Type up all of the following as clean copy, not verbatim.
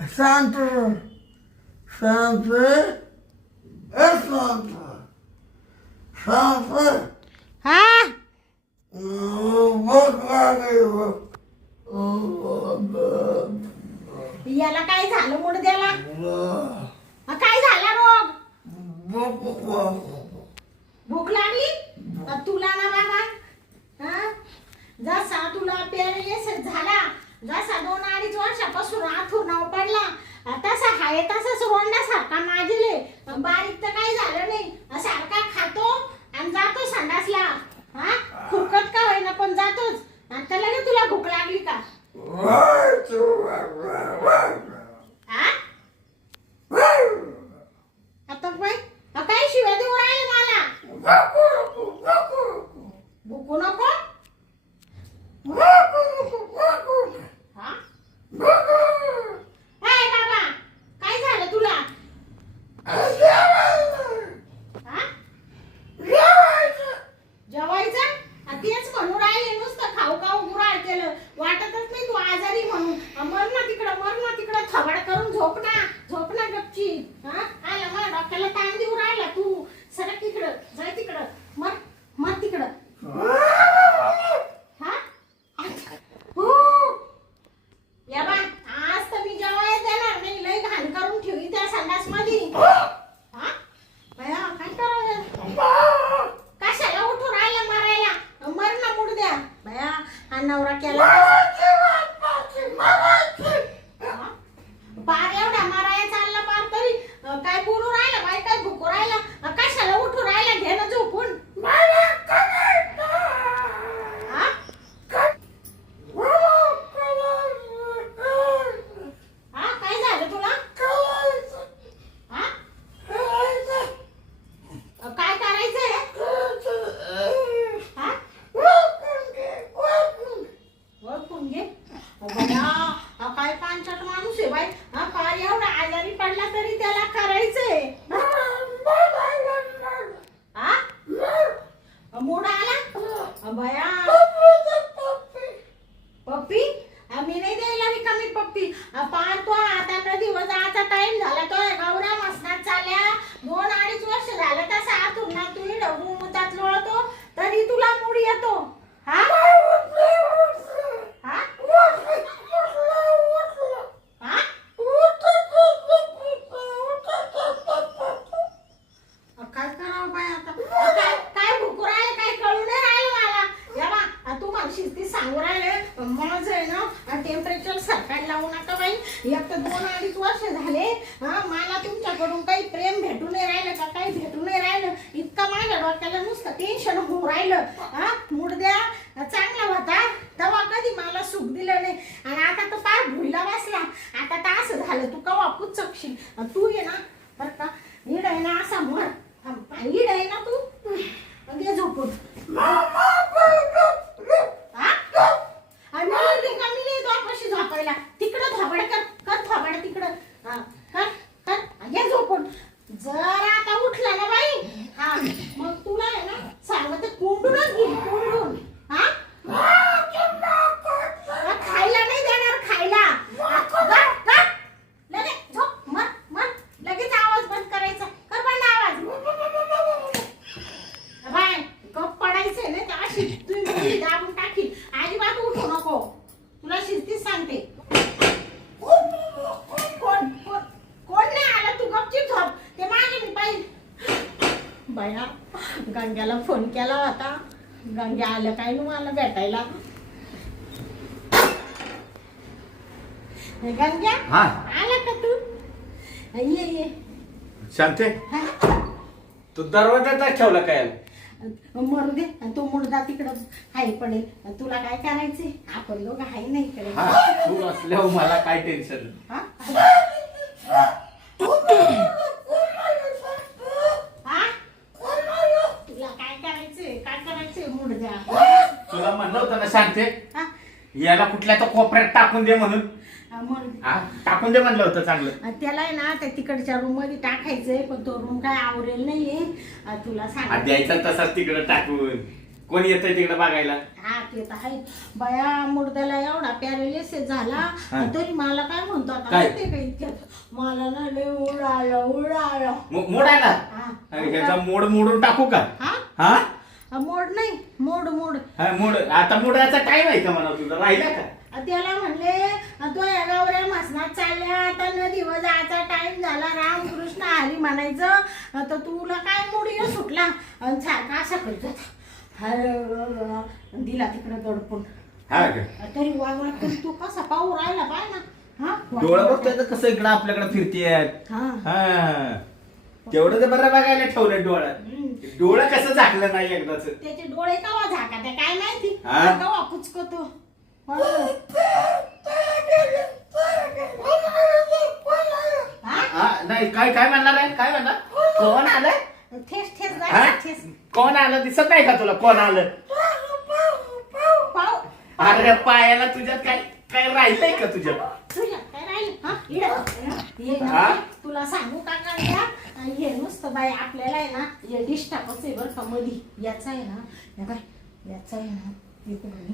शांत शांत शांत शांत हा याला काय झालं मुडद्याला? काय झाला रोग? भूक लागली तुला ना बाबा? हा जसा तुला पेरेस झाला, जसा 2-2.5 वर्षापासून आथुरनाव पडला, तसा हाय तसाच रोंडासारखा माजले. बारीक तर काही झालं नाही, सारखा खातो आणि जातो संडासला. हा खुरकत का होईना पण जातोच. आता लगे तुला भूक लागली का? हा आता काय शिव्या देऊ राहिले मला? भुकू नको. हा हाय बाबा, काय झालं तुला? हा जेवायचं? तेच म्हणून राहिले, नुसतं खाऊ खाऊ गुराळ केलं. वाटतच नाही तू आजारी म्हणून. मर ना तिकडं थबड करून झोप ना गपची. हा आला मला डॉक्टरला ताण देऊ राहिला तू. सरक तिकडं, जाय तिकडं, मर तिकडं. हा हो या बा, आज तर मी जेवायला देणार नाही. लय घाण करून ठेवी त्या संडास मध्ये. हा बया काय करावं? कशाला उठून राहिला मारायला? मर ना मुडद्या. बया हा नवरा केला पार एवढा माराया चालला पार तरी काय बोलू राहिला बाई? काय भुकू राहिला? कशाला उठू राहिला? घे ना झोपून. हा हा काय झालं तुला? हा काय करायचंय? हा ओळखून घे. बया काय पांचट माणूस आहे बाई. हा पार एवढा आजारी पडला तरी त्याला करायचंय. हा मूड आला बया. पप्पी मी नाही द्यायला रिकामी पप्पी. पार तो आता कधी जायचा टाइम झाला. तो गौऱ्या मसनात चालल्या. 2-2.5 वर्ष झालं तसा आतून ना तू मुतात लोळतो तरी तुला मूड येतो. हा हा हा काय करावं बाई आता? काय भुकू राहिले? काय कळू नाही राहिलं मला. या बा तू मला शिस्ती सांगू राहिले. माझं आहे ना टेम्परेचर सरकार लावू नका बाई. एक तर 2-2.5 वर्ष झाले. मला तुमच्याकडून काही प्रेम भेटू नाही राहिलं का? काही भेटू नाही राहिलं. इतका माझ्या डोक्याला नुसतं टेन्शन होऊ राहिलं. मुडद्या चांगला होता तेव्हा कधी मला सुख दिलं नाही आणि आता तर पार भुईला बसला. आता तर असं झालं तू कवा पुचकशील. तू ये ना बरं का, इड आहे ना असा मर. इड आहे ना तू दे झोपून. कमी नाही तो कशी झोपायला. तिकडं थोबड कर थोबड तिकडं. कर ये झोपून. जर आता उठला ना बाई हा मग तुला आहे ना सांगत कोंडूनच घेईल कोंडून. हा खायला नाही देणार खायला. लगेच झोप मर लगेच आवाज बंद करायचा. कर बंद आवाज. बाय गप पडायचंय ना तर अशी तुम्ही दाबून टाकील. अजिबात उठू नको. तुला शिस्तीच सांगते. कोण नाही आला? तू गपचीप झोप. ते मागे मी पाहिजे. बाया गंग्याला फोन केला होता. गंग्या आलं काय ना मला भेटायला. गंग्या आला का तू? ये शांते तू दरवाजाचा ठेवला काय? मरू दे. तो मुडदा तिकडं हाय पडेल. तुला काय करायचंय? आपण लोक हाय नाही इकडे. तू असल्यावर मला काय टेन्शन. तुला काय करायचंय मुडद्या? तुला म्हणलं होतं ना शांते याला कुठल्या तर कोपऱ्यात टाकून दे म्हणून. टाकून दे म्हणलं होतं चांगलं. त्याला आहे ना त्या तिकडच्या रूम मध्ये टाकायचंय पण तो रूम काय आवरेल नाहीये. तुला सांग द्यायचा तसाच तिकडे टाकून. कोणी येतंय तिकडे बघायला? हा ते तर आहे बाया. मुर्द्याला एवढा पॅरालिसिस झाला हा. तरी मला काय म्हणतो आता काय? माहितीये का इतक्यात मला ना लय उडालं. मोडायला हा. ह्याचा मोड मोडून टाकू का? हा हा मोड नाही मोड हा, मोड आता मोडायचा टाइम आहे का म्हणा तुझा? राहिला का? त्याला म्हणले तो या गावऱ्या मसनात चालल्या आता नदीवर जायचा टाइम झाला रामकृष्ण हरी म्हणायचं तर तुला काय मुडी सुटला आणि सारखा असा करतो दिला तिकडे दडपून. हा का? तरी वागला तरी तू कसा पाहू राहिला पाय ना. हा डोळं बघतोय तर कसं इकडं आपल्याकडे फिरतेत. हा हा तेवढं तर बरं बघायला ठेवलं डोळं कसं झाकलं नाही एकदाच. त्याचे डोळे कवा झाका ते काय माहिती हा? कवा पुचकतो. नाही काय काय म्हणणार आहे? काय म्हणणार? कोण आलं? ठेस ठेस हा? जा ठेस कोण आलं दिसत नाही का तुला? कोण आलं? पाव अरे पायाला तुझ्यात काय काय राहिलंय का तुझ्यात? तुझ्या काय राहिलं हा ये ना. हा? तुला सांगू का काढल्या हे नुसतं बाई आपल्याला आहे ना हे डिस्टापच आहे बरं का मधी याचा आहे ना हे बाय याचा आहे ना इकडून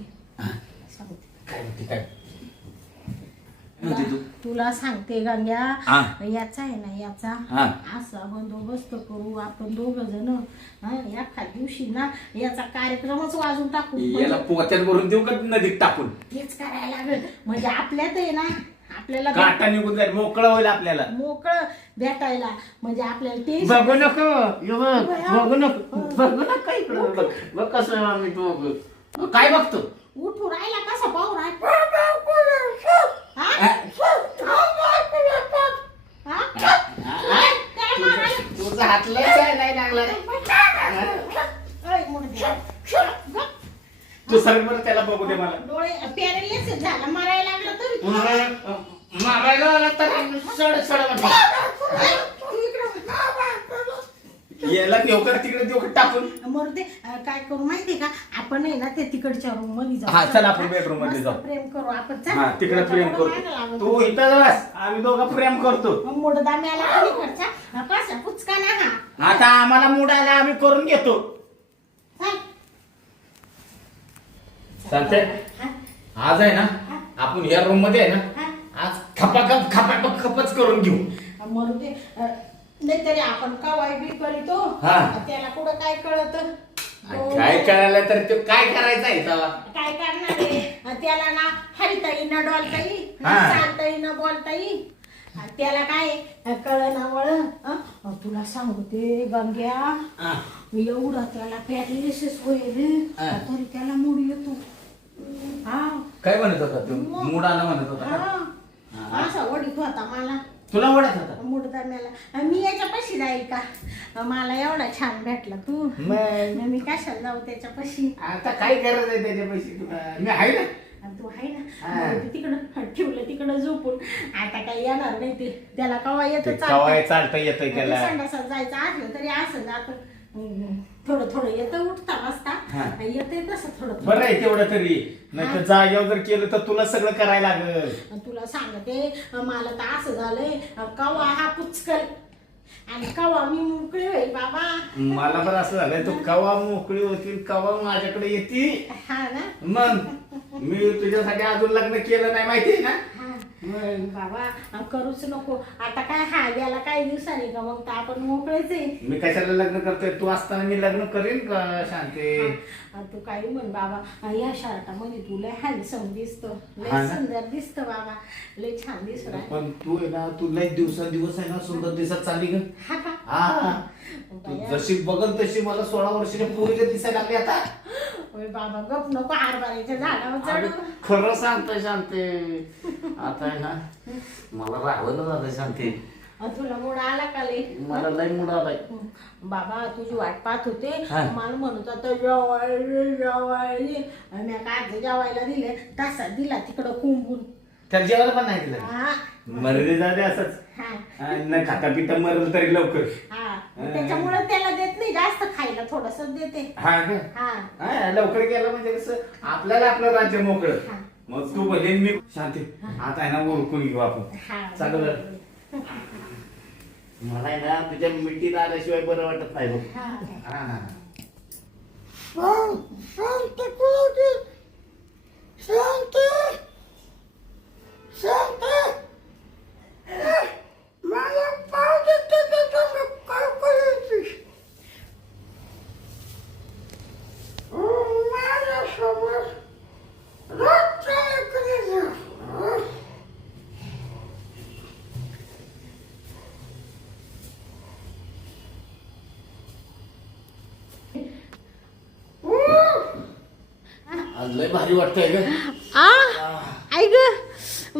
सांगते काय म्हणते काय म्हणते तू? तुला सांगते गंग्या हा. याचा आहे ना याचा हा. असा बंदोबस्त करू आपण दोघ जण एखाद दिवशी ना याचा कार्यक्रमच वाजून टाकू. याला पोत्यात भरून देऊ का नदीत टाकून? तेच करायला लागेल म्हणजे आपल्यात आहे ना आपल्याला काटा निघून जाईल, मोकळं होईल आपल्याला. मोकळं भेटायला म्हणजे आपल्याला ते बघू नको बघू नको बघू नको इकडं बघ बघ कसं आम्ही तू काय बघतो? उठू राहिला कसा पाहू राहिला तुझा हात लय नाही लागला. तू सर्व बरं त्याला बघू दे मला. डोळे पॅरालिसिस झाला मारायला लागला तरी मारायला आला तर सड सड याला नेवकर तिकडे देऊ टाकून. मरते काय करू माहितीये का आपण आहे ना ते तिकडच्या रूम मध्ये जाऊ. हा चल आपण बेडरूम मध्ये मस्त जाऊ. प्रेम करू आपण चल. हा तिकडे प्रेम करतो. तू इथं बस आम्ही दोघं प्रेम करतो. मुडदा मेला अलीकडचा कसा पुचका ना हा आता आम्हाला मुडायला आम्ही करून घेतो. चल. चालतंय. हा, आज आहे ना आपण या रूम मध्ये आहे ना हा. आज खपाखपच करून घेऊ. मरते नाही तरी आपण कवाय बी करीतो हा. त्याला कुठं काय कळत काय करायला तर ते काय करायचं आहे तेव्हा? काय करणार आहे त्याला ना हरिता येईना डोलता येई हा. चालता येईना बोलता येई त्याला काय कळ ना वळ. तुला सांगते गंग्या हा. एवढा त्याला पॅरालिसिस होईल हा. तरी त्याला मूड येतो. हा काय म्हणत होता तू? मूड आला म्हणत होता का? हा असा ओढीत होता मला तुला ओढत होता? मुडदाम्याला मी याच्यापाशी जाईल का मला एवढा छान भेटला तू मग मी कशाला जाऊ त्याच्यापाशी. आता काय गरज आहे त्याच्या पैसे तुला? मी आहे ना. आणि तू आहे हा. ना तिकडं ठेवलं तिकडं झोपून आता काही येणार नाही ते त्याला कवा येतं ते कवाय चालता येतंय त्याला. संडासात जायचं असलं तरी असं जात थोडं थोडं येतं उठता हा. बसता येते तसं थोडं थोडं. बरं आहे तेवढं तरी. नाही तर जागेवर जर केलं तर तुला सगळं करायला लागल. तुला सांगते मला तर असं झालंय कवा हा पुचकल आणि कवा मी मोकळी होईल बाबा. मला पण असं झालंय तू कवा मोकळी होतील कवा माझ्याकडे येते. हा ना मग मी तुझ्यासाठी अजून लग्न केलं नाही माहितीये ना. हा. मग बाबा करूच नको आता काय हा गेला काही दिवसांनी का मग तर आपण मोकळेच आहे. मी कशाला लग्न करतोय? तू असताना मी लग्न करीन का शांती? तू काही म्हण बाबा या शर्टामध्ये तू लय हँडसम दिसतो हा लय ना? सुंदर दिसत बाबा लय छान दिसत आहे. पण तू आहे ना तू लय दिवस आहे ना सुंदर दिसत चालली ग. हा का हा तू जशी बघल तशी मला 16 वर्षाच्या पोरीला दिसायला लागली आता. ओय बाबा गप नको आरबारीच्या झाडावर अरे, चढू. खरं सांगतोय शांती. आता आहे ना मला राहावं झालं शांती. तुला मूड आला का लय? मला लय मूड आलाय. बाबा तुझी वाट पाहत होते हा. मला म्हणत होता जेवायला मी काय जेवायला दिले तसा दिला तिकडं कुंबून. त्याला जेवायला पण नाही दिलं. हा मर्दी झाले असंच. हा न खाता पिता मरल तरी लवकर. हा त्याच्यामुळे त्याला देत नाही जास्त खायला थोडस देते. हा का? हा हा, लवकर गेलं म्हणजे कसं आपल्याला आपलं राज्य मोकळं. हा. मग तू भले मी शांती. आता आहे ना ओळखून घेऊ आपण. हा चांगलं. मला आहे ना तुझ्या मिठीत आल्याशिवाय बरं वाटत नाही बघ. हा हा. शांत कुठे शांत शांत मला पावते त्याच्यात काय करायची माझ्यासोबत रोज काय करायचं आज लय भारी वाटतंय ग आई ग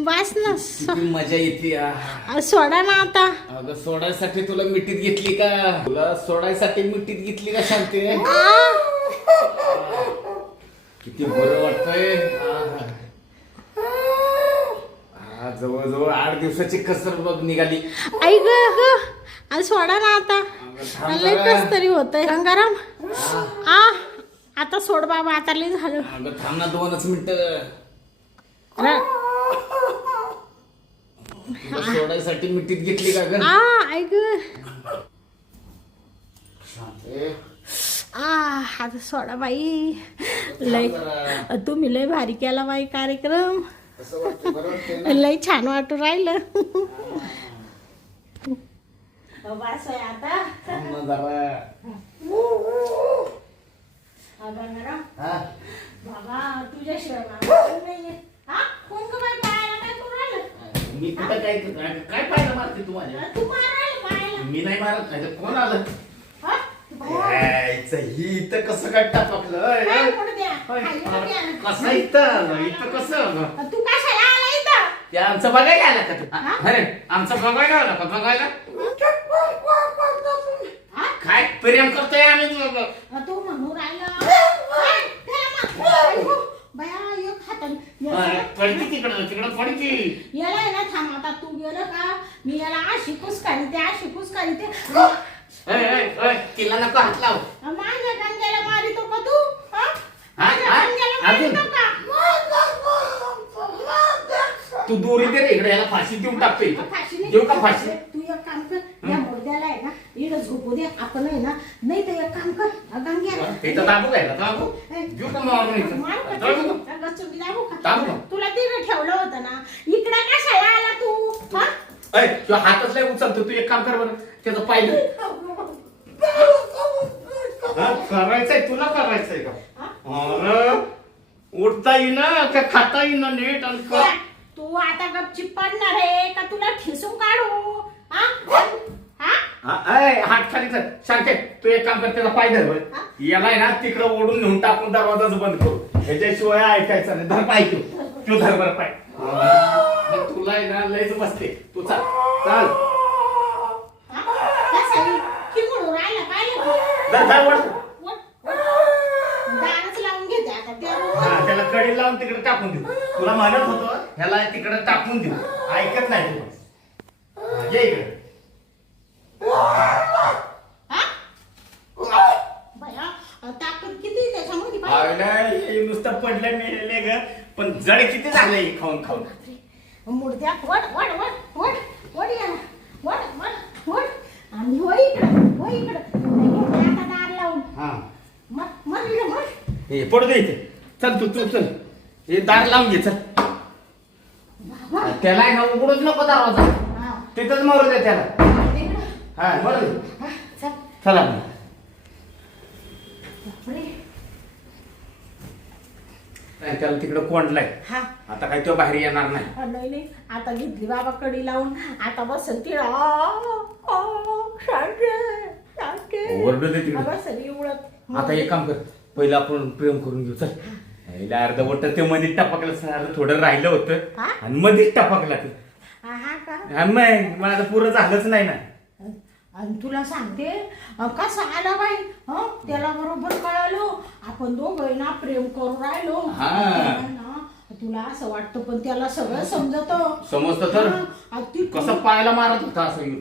वास ना किती मजा येते सोडा ना आता. अगं सोडायसाठी तुला मिठीत घेतली का तुला सोडायसाठी मिठीत घेतली का शांती किती बरं वाटतंय जवळजवळ 8 दिवसाची कसर बघ निघाली. आई ग सोडा ना आता. लय कस तरी होतंय गंगाराम. आता सोड बाबा आता लय झालं. अगं थांब ना 2च मिनिटं. सोडायसाठी मिठीत घेतली का ग आई ग आता सोडा बाई. लय तुम्ही लय भारी केला बाई कार्यक्रम. लय छान वाटू राहिलं. बस आहे आता. बाबा तुझ्याशिवाय कोण ग बाई पायाला काय करू राहिलं. मी कुठं काय पाहिलं मारते तू माझ्या. तू मारायला पायाला. मी नाही मारत नाही कोण आलं ही इथं कसं काय टाकलं कसं इथं कसं तू कशाला आला इथं. ते आमचं बघायला आला का तू अरे आमचं बघायला आला का बघायला काय प्रेम करतोय आम्ही तू म्हणून राहिला बया एक हाताने पडती तिकडं पडती. याला आहे ना थांब आता तू गेलं का मी याला अशी कुसकारी ते अशी कुसकारी ते. तिला नको हात लाव. माझ्या गंग्याला मारितो का तू. माझ्या गंग्याला अजून मारितो का. तू दोरी दे रे इकडे याला फाशी देऊन टाकतो फाशी देऊ का फाशी. तू एक काम कर या मुर्द्याला आहे ना इकडे झोपू दे आपण आहे ना. नाही तर एक काम कर गंग्याला इथं दाबू काय दाबू देऊ का मारून इथं दाबू का तुला तिकडे ठेवलं होतं ना इकडे कशाला आला तू. किंवा हातच लय उचलतो. तू एक काम कर बरं त्याचं पाहिलं करायचंय तुला करायचंय का उठता येईना का खाता येईना नीट. तू आता गपची पडणार आहे का तुला ठिसून काढू. हात खाली कर शांते. तू एक काम कर त्याचा पाय धर बरं याला आहे ना तिकडं ओढून नेऊन टाकून दरवाजाच बंद करू. ह्याच्याशिवाय ऐकायचं नाही. धर पाय तू धर बरं पाय. तुला आहे ना लयच बसते. तू चाल चाल दारच लावून घेते आता त्याला कडी लावून तिकडे टाकून देऊ. तुला म्हणत होतो ह्याला तिकडे टाकून देऊ. ऐकत नाही तू. ये इकडे ताकद किती त्याच्यामध्ये नुसतं पडलं मेले ग पण जड किती झालंय खाऊन खाऊन. मुर्द्या वड वड वड वड वड या वड वड वड आणि हो इकडं आता दार लावून मग हे पडू दे इथे. चल तू चल हे दार लावून घे चल. त्याला आहे ना उघडूच नको दरवाजा. तिथंच मारू दे त्याला. हा मारू दे चला. त्याला तिकडं कोंडलाय. आता काय तो बाहेर येणार नाही. नाही आता घेतली बाबा कडी लावून आता बसल ती ओरडू दे तिकडे. आता एक काम कर पहिलं आपण प्रेम करून घेऊ चल. अर्धवट ते मधीच टपकलं थोडं राहिलं होतं आणि मधीच टपकला ते. मग माझं पुरं झालंच नाही ना. आणि तुला सांगते कसा आला बाई. त्याला बरोबर कळालो आपण दोघं ना प्रेम करून राहिलो. तुला असं वाटतं पण त्याला सगळं समजतं तर कसं पायाला मारत होता असं.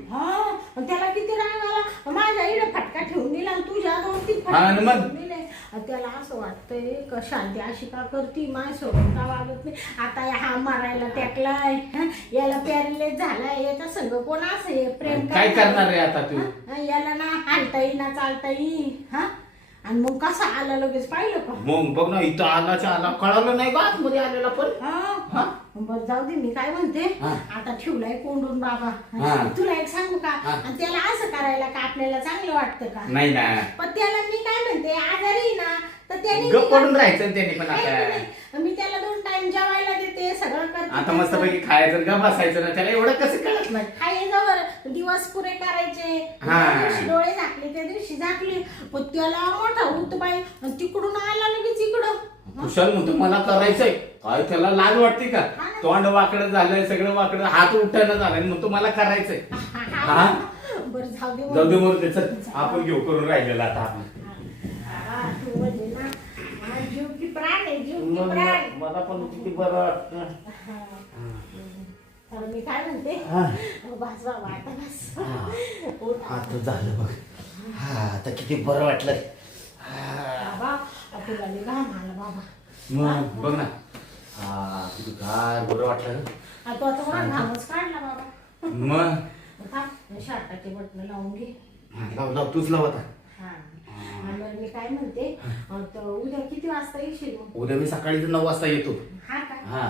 त्याला किती राग आला. माझ्या इकडे फटका ठेवून दिला आणि तुझ्या 2-3 फटका ठेवून दिले. त्याला असं वाटतंय का शांती अशी का करती माझ्यासोबत का वागत नाही. आता हा मारायला टाकलाय याला पॅरलेस झालाय. याचा संग कोण असे प्रेम काय करणार रे आता तू. याला ना हालता येईना चालता येईल. आणि मग कसा आला लगेच पाहिलं का? मग बघ ना इथं आलाच्या आला कळालं नाही का आतमध्ये आलेला पण. हा. बरं जाऊ दे, मी काय म्हणते, हा. आता ठेवलाय कोंडून बाबा. हा. तुला एक सांगू का? हा. आणि त्याला असं करायला का आपल्याला चांगलं वाटतं का? नाही ना पण त्याला मी काय म्हणते, आजारी ना तर त्याने गप पडून राहायचं त्याने पण आता. मी त्याला 2 टाइम जेवायला देते, सगळं करते. आता मस्त पैकी खायचं का बसायचं ना, त्याला एवढं कसं कळत नाही. खायच्यावर दिवस पुरे करायचे. हा. ज्या दिवशी डोळे झाकले त्या दिवशी झाकले, पण त्याला मोठा होत बाई आणि तिकडून आला लगेच इकडं. कुशाल म्हणतो मला करायचंय काय, त्याला लाज वाटते का? तोंड वाकडं झालंय, सगळं वाकडं, हात उठणं झालंय, म्हणतो मला करायचंय. हा बरं जाऊ दे. जाऊ दे मरू चल, आपण घेऊ करून राहिलेला आता आपण. तू म्हणजे ना जीव की प्राण आहे, जीव की प्राण. मला पण किती बरं वाटतं. तर मी काय म्हणते, हा. बस बाबा आता बस. आता झालं बघ. हा आता किती बरं वाटलं. बाबा तुला लई घाम आला बाबा. मग बघ ना, हा किती गार बरं वाटलं. तू आता मला घामच काढला बाबा. मग शर्टाचे बटन लावून घे. लाव लाव तूच लाव आता. आणि मी काय म्हणते, तर उद्या किती वाजता येशील मग? उद्या मी सकाळी 9 वाजता येतो. हा का? हा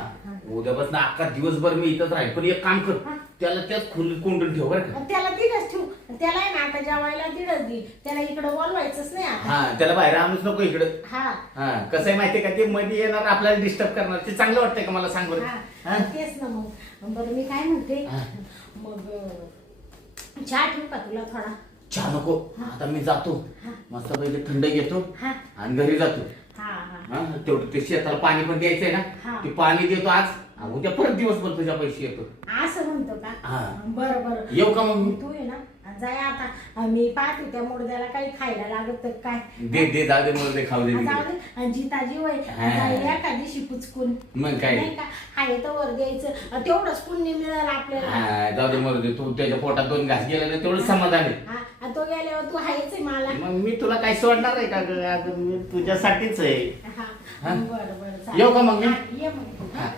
उद्यापासून अख्खा दिवसभर मी इथंच राहील, पण एक काम कर, त्याला त्याच खोलीत कोंडून ठेव बरं का. त्याला तिथंच ठेवू. त्याला आहे ना आता जेवायला तिथंच दे. त्याला इकडं बोलवायचंच नाही आता. हा त्याला बाहेर आणूच नको इकडं. हा हा कसं आहे माहितीये का, ते मध्ये येणार आपल्याला डिस्टर्ब करणार, ते चांगलं वाटतंय का मला सांग बरं. हा, तेच ना. मग बरं मी काय म्हणते, मग चहा ठेवू का तुला थोडा? चहा नको, आता मी जातो मस्त पैकी थंड घेतो हा आणि घरी जातो. हा हा हा तेवढं ते शेताला पाणी पण द्यायचंय ना, ते पाणी देतो आज, उद्या परत दिवसभर तुझ्या पैसे येतो. असं म्हणतो का? हा. बरं बरं. येऊ का मग मी? तू आहे ना जाय आता. मी पाहते त्या मुडद्याला काही खायला लागत तर काय. दे दे जाऊ दे मला ते खाऊ दे. जाऊ दे. आणि जिताजी वय जायला एखादी शिपुचकून मग काय नाही का, हाय तर वर द्यायचं, तेवढंच पुण्य मिळेल आपल्याला. हा जाऊ दे मरू दे, तू त्याच्या पोटात 2 घास गेले ना तेवढं समाधान आहे. हा तो गेल्यावर तू हायच आहे मला. मग मी तुला काय सोडणार आहे का ग? अगं मी तुझ्यासाठीच आहे. हा बरं बरं येऊ का मग मी? ये मग. हा.